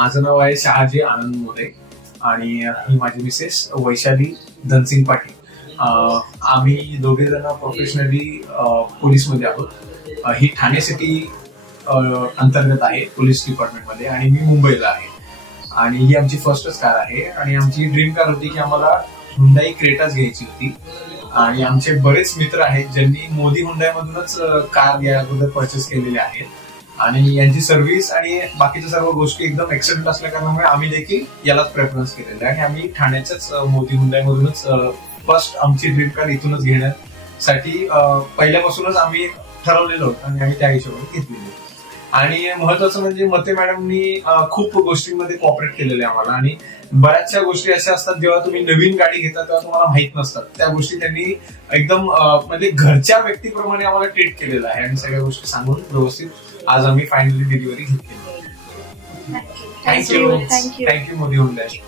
माझं नाव आहे शहाजी आनंद मोरे आणि ही माझी मिसेस वैशाली धनसिंग पाटील. आम्ही दोघे जण प्रोफेशनली पोलीसमध्ये आहोत. ही ठाणे सिटी अंतर्गत आहे पोलीस डिपार्टमेंटमध्ये आणि मी मुंबईला आहे. आणि ही आमची फर्स्टच कार आहे आणि आमची ड्रीम कार होती की आम्हाला हुंडाई क्रेटाच घ्यायची होती. आणि आमचे बरेच मित्र आहेत ज्यांनी मोदी हुंडाई मधूनच कार या अगोदर परचेस केलेल्या आहेत आणि यांची सर्व्हिस आणि बाकीच्या सर्व गोष्टी एकदम एक्सलंट असल्या कारणामुळे आम्ही देखील यालाच प्रेफरन्स केलेला आहे. आणि आम्ही ठाण्याच्याच मोदी हुंडाई मधूनच फर्स्ट आमची ड्रीम कार इथूनच घेण्यासाठी पहिल्यापासूनच आम्ही ठरवलेलं होतं आणि आम्ही त्या हिशोबाने घेतलेली. आणि महत्वाचं म्हणजे मते मॅडमनी खूप गोष्टींमध्ये कॉपरेट केलेले आम्हाला. आणि बऱ्याचशा गोष्टी अशा असतात जेव्हा तुम्ही नवीन गाडी घेता तेव्हा तुम्हाला माहित नसतात, त्या गोष्टी त्यांनी एकदम म्हणजे घरच्या व्यक्तीप्रमाणे आम्हाला ट्रीट केलेलं आहे आणि सगळ्या गोष्टी सांगून व्यवस्थित आज आम्ही फायनली डिलिव्हरी घेतली. Thank you Modi Hyundai.